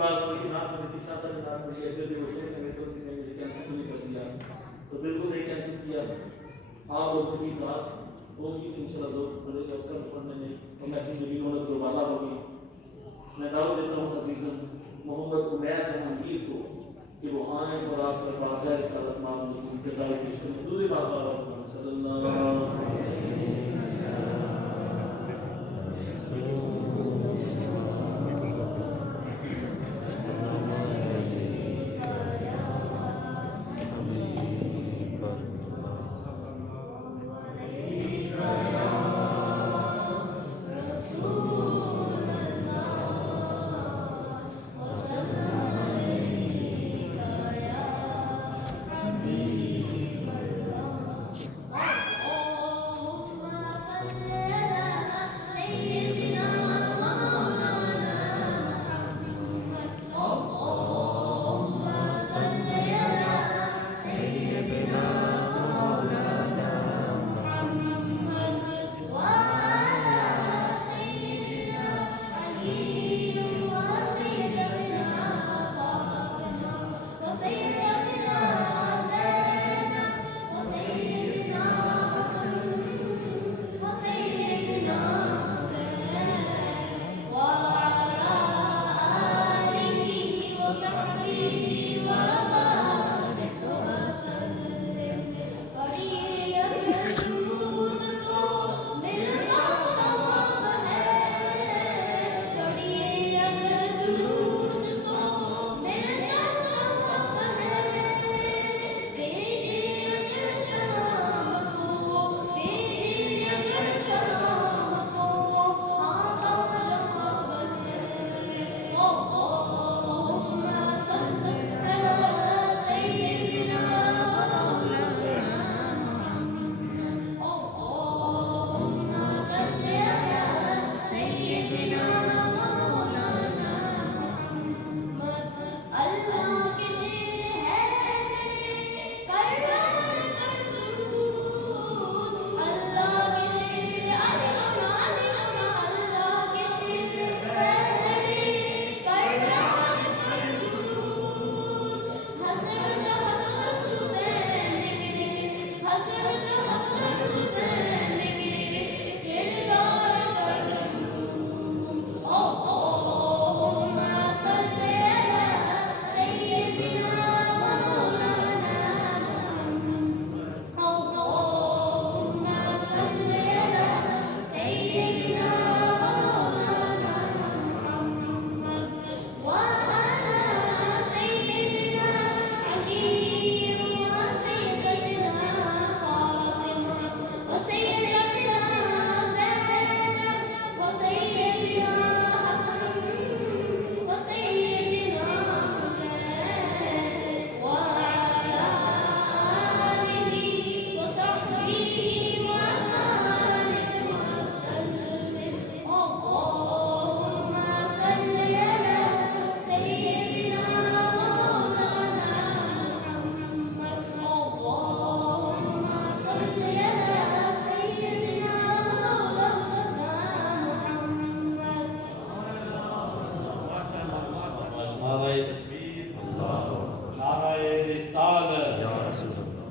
बात हुई कि नाथ ने शाह साहब ने नाथ मुझे ऐसे भी होते हैं मैं तो मुझे कैंसिल नहीं कर दिया तो बिल्कुल नहीं कैंसिल किया आप लोगों की बात होगी इंशाल्लाह जो पड़ेगा उसका पढ़ने में और मैं अपनी नबी मोहम्मद को वाला होगी मैं दावा देता हूँ अजीजन मोहम्मद उमैर जहांगीर को कि वो आए और आप पर बादशाह रिसालत मामूल उनके दावे पेश करें दूसरी बात सल्लल्लाहु अलैहि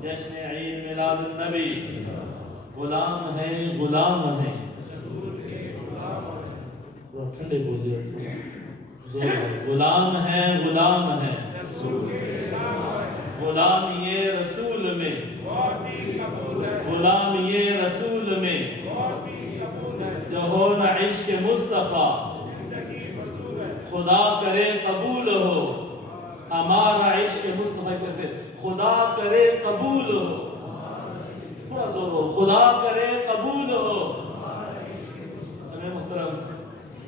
जश्न ईद मिलाद नबी गुलाम है ठंडे बोलिए गुलाम है गुलाम ये रसूल में गुलाम ये रसूल में जो हो न इश्क मुस्तफ़ा खुदा करे कबूल हो हमारा इश्क मुस्तफ़ा कहते खुदा करे कबूल हो थोड़ा जोर हो खुदा करे कबूल हो समय मुहतरम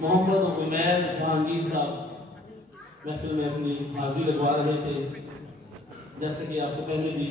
मोहम्मद उमैर जहांगीर साहब महफिल में अपनी हाजिरी लगवा रहे थे जैसे कि आपको पहले भी